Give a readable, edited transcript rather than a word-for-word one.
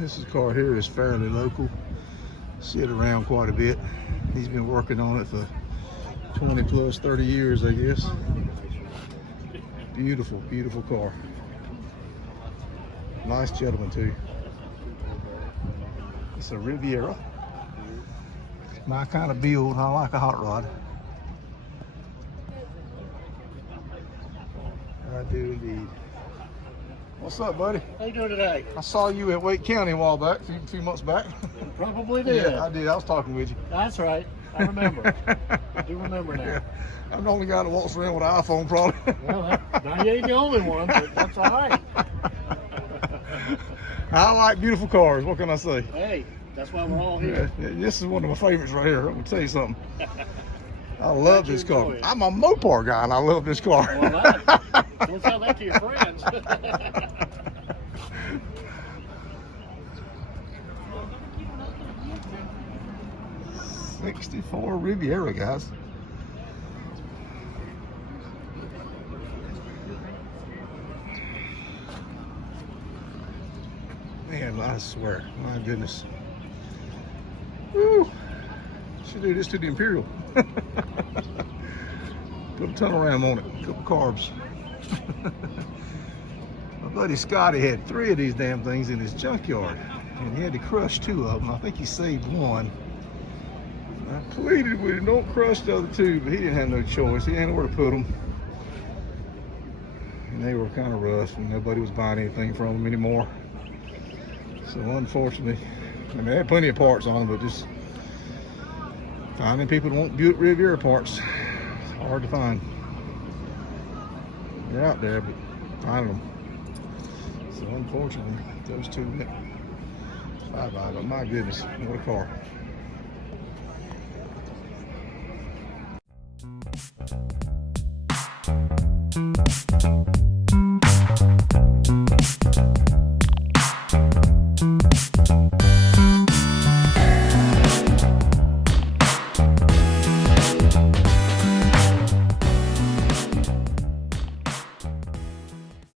This car here is fairly local. See it around quite a bit. He's been working on it for 20 plus 30 years, I guess. Beautiful, beautiful car. Nice gentleman too. It's a Riviera. My kind of build. I like a hot rod. I do indeed. What's up, buddy? How you doing today? I saw you at Wake County a while back, a few months back. Probably did. Yeah, I did. I was talking with you. That's right. I remember. I do remember now. Yeah. I'm the only guy that walks around with an iPhone, probably. Well, now you ain't the only one, but that's all right. I like beautiful cars. What can I say? Hey, that's why we're all here. Yeah, this is one of my favorites right here. I'm gonna tell you something. I love this car. It. I'm a Mopar guy, and I love this car. Well, don't tell that to your friends. 64 Riviera, guys. Man, I swear, my goodness. Woo! Should do this to the Imperial. Put a tunnel ram on it, a couple carbs. My buddy Scotty had 3 of these damn things in his junkyard, and he had to crush 2 of them. I think he saved 1. I pleaded with him, don't crush the other 2, but he didn't have no choice. He had nowhere to put them. And they were kind of rough, and nobody was buying anything from them anymore. So unfortunately, I mean, they had plenty of parts on them, but just finding people that want Buick Riviera parts, it's hard to find. They're out there, but finding them. So unfortunately, those 2 went bye-bye, but my goodness, what a car.